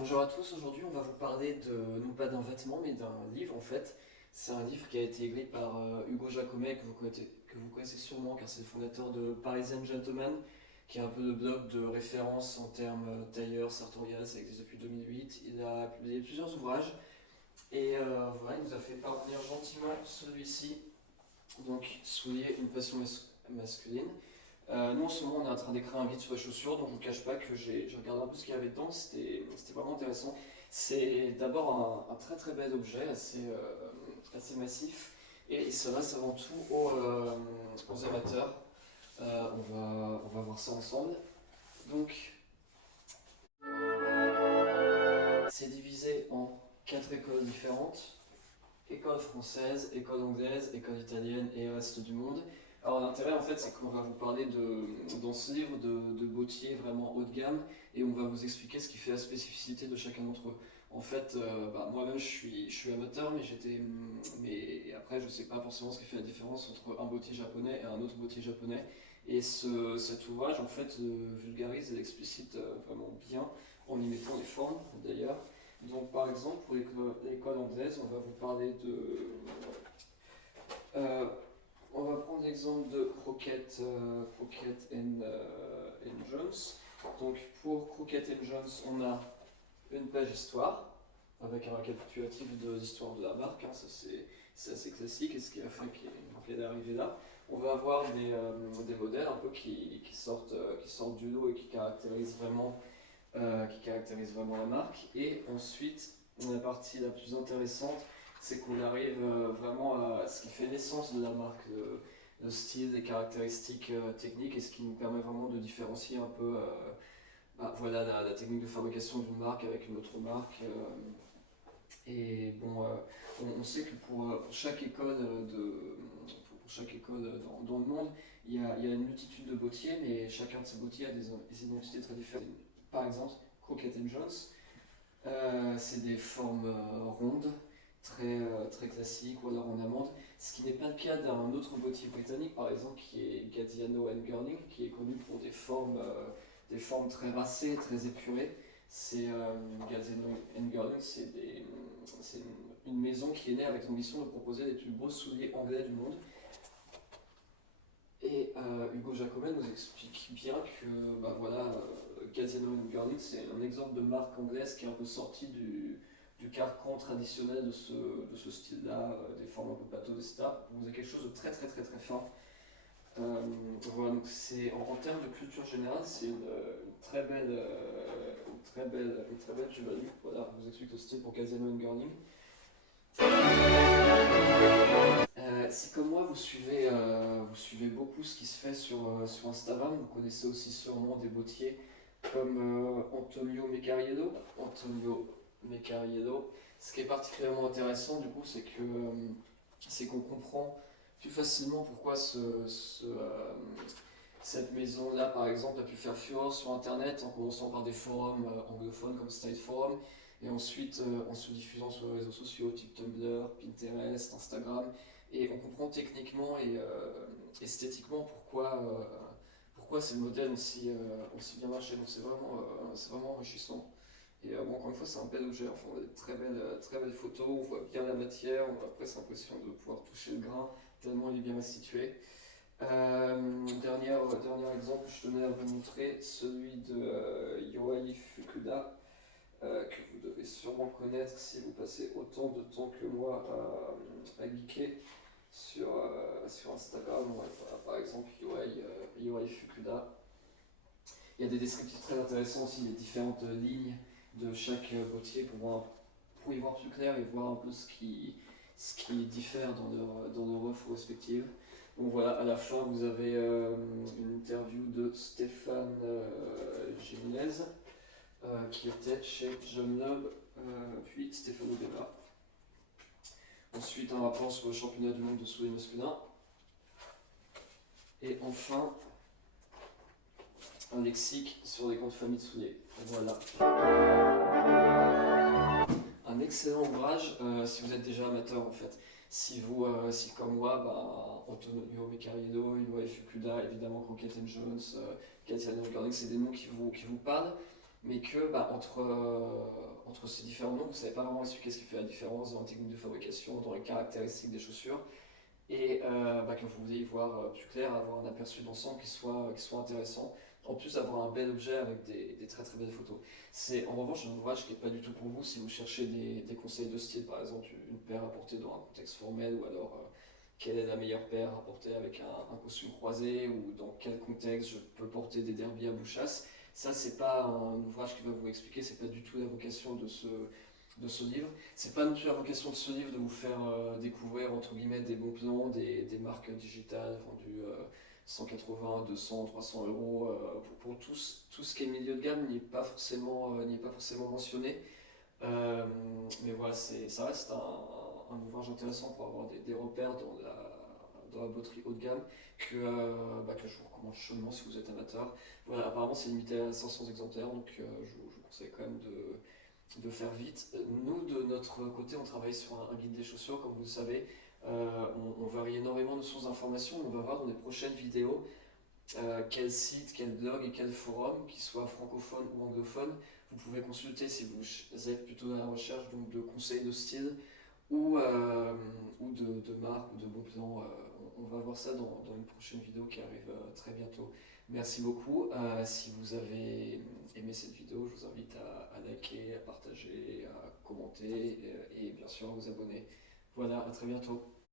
Bonjour à tous, aujourd'hui on va vous parler non pas d'un vêtement mais d'un livre en fait. C'est un livre qui a été écrit par Hugo Jacomet que vous connaissez sûrement car c'est le fondateur de Parisian Gentleman qui est un peu le blog de référence en termes tailleur, sartorial, ça existe depuis 2008. Il a publié plusieurs ouvrages et voilà, il nous a fait parvenir gentiment celui-ci, donc Soulier, une passion masculine. Nous en ce moment on est en train d'écrire un guide sur les chaussures, donc je ne vous cache pas que j'ai regardé un peu ce qu'il y avait dedans, c'était vraiment intéressant. C'est d'abord un très très bel objet, assez massif, et il s'adresse avant tout aux amateurs. On va voir ça ensemble. Donc c'est divisé en quatre écoles différentes. École française, école anglaise, école italienne et reste du monde. Alors l'intérêt en fait c'est qu'on va vous parler dans ce livre de bottiers vraiment haut de gamme et on va vous expliquer ce qui fait la spécificité de chacun d'entre eux. En fait, moi-même je suis amateur mais après je sais pas forcément ce qui fait la différence entre un bottier japonais et un autre bottier japonais. Et cet ouvrage en fait vulgarise et explicite vraiment bien en y mettant les formes d'ailleurs. Donc par exemple, pour l'école anglaise, on va vous parler euh, on va prendre l'exemple de Crockett and Jones. Donc pour Crockett and Jones, on a une page histoire avec un récapitulatif de l'histoire de la marque. Hein, ça c'est assez classique et ce qui a fait qu'elle est arrivée là. On va avoir des modèles un peu qui sortent du lot et qui caractérise vraiment la marque. Et ensuite, la partie la plus intéressante, c'est qu'on arrive vraiment à ce qui fait l'essence de la marque, le style, les caractéristiques techniques, et ce qui nous permet vraiment de différencier un peu voilà, la technique de fabrication d'une marque avec une autre marque. Et bon, on sait que pour chaque école pour chaque école dans le monde, il y a une multitude de bottiers, mais chacun de ces bottiers a des identités très différentes. Par exemple, Crockett Jones, c'est des formes rondes, très classiques, ou alors en amande, ce qui n'est pas le cas d'un autre bottier britannique, par exemple, qui est Gadiano Girling, qui est connu pour des formes très racées, très épurées. Gadiano Girling, c'est une maison qui est née avec l'ambition de proposer les plus beaux souliers anglais du monde. Et Hugo Jacomet nous explique bien que Gadiano Girling, c'est un exemple de marque anglaise qui est un peu sortie du carcan traditionnel de ce style-là, des formes un peu pâteuses, etc. Vous avez quelque chose de très fin. Voilà, donc en termes de culture générale, c'est une très belle plus-value. Voilà, je vous explique le style pour Gadiano Girling. Si comme moi vous suivez beaucoup ce qui se fait sur Instagram, vous connaissez aussi sûrement des bottiers comme Antonio Mecariello. Ce qui est particulièrement intéressant du coup, c'est qu'on comprend plus facilement pourquoi cette maison-là, par exemple, a pu faire fureur sur Internet en commençant par des forums anglophones comme Style Forum et ensuite en se diffusant sur les réseaux sociaux type Tumblr, Pinterest, Instagram. Et on comprend techniquement et esthétiquement pourquoi ces modèles aussi bien marché. Donc c'est vraiment enrichissant. Et bon, encore une fois, c'est un bel objet. Enfin, on a des très belles photos, on voit bien la matière, on a presque l'impression de pouvoir toucher le grain, tellement il est bien restitué. Dernier exemple que je tenais à vous montrer, celui de Yohei Fukuda, que vous devez sûrement connaître si vous passez autant de temps que moi à geeker sur Instagram. Ouais, voilà, par exemple, Yohei Fukuda. Il y a des descriptifs très intéressants aussi, les différentes lignes de chaque bottier pour y voir plus clair et voir un peu ce qui diffère dans leur offre respective. Donc voilà, à la fin vous avez une interview de Stéphane Génez qui était chez John Loeb, puis Stéphane Bella. Ensuite un rapport sur le championnat du monde de souliers masculin. Et enfin un lexique sur les grandes familles de souliers. Voilà. Un excellent ouvrage si vous êtes déjà amateur en fait. Si comme moi, Antonio Mecariello, Yohei Fukuda, évidemment Crockett Jones, Gadiano Girling, c'est des noms qui vous parlent. mais que entre ces différents noms, vous ne savez pas vraiment expliquer ce qui fait la différence dans la technique de fabrication, dans les caractéristiques des chaussures, et que vous voulez y voir plus clair, avoir un aperçu d'ensemble qui soit intéressant, en plus d'avoir un bel objet avec des très très belles photos. C'est en revanche un ouvrage qui n'est pas du tout pour vous si vous cherchez des conseils de style, par exemple une paire à porter dans un contexte formel, ou alors quelle est la meilleure paire à porter avec un costume croisé, ou dans quel contexte je peux porter des derbies à bouchasse. Ça, c'est pas un ouvrage qui va vous expliquer, c'est pas du tout la vocation de ce livre. C'est pas non plus la vocation de ce livre de vous faire découvrir entre guillemets des bons plans, des marques digitales vendues 180, 200, 300 euros. Pour tout ce qui est milieu de gamme n'y est pas forcément mentionné. Euh, mais voilà, ça reste un ouvrage intéressant pour avoir des repères dans la botterie haut de gamme que je vous recommande chaudement si vous êtes amateur. Voilà, apparemment c'est limité à 500 exemplaires, donc je vous conseille quand même de faire vite. Nous, de notre côté, on travaille sur un guide des chaussures, comme vous le savez. On varie énormément de sources d'informations. On va voir dans les prochaines vidéos quel site, quel blog et quel forum, qu'il soit francophone ou anglophone, vous pouvez consulter si vous êtes plutôt dans la recherche donc, de conseils de style ou de marques ou de bons plans. On va voir ça dans une prochaine vidéo qui arrive très bientôt. Merci beaucoup. Si vous avez aimé cette vidéo, je vous invite à liker, à partager, à commenter et bien sûr à vous abonner. Voilà, à très bientôt.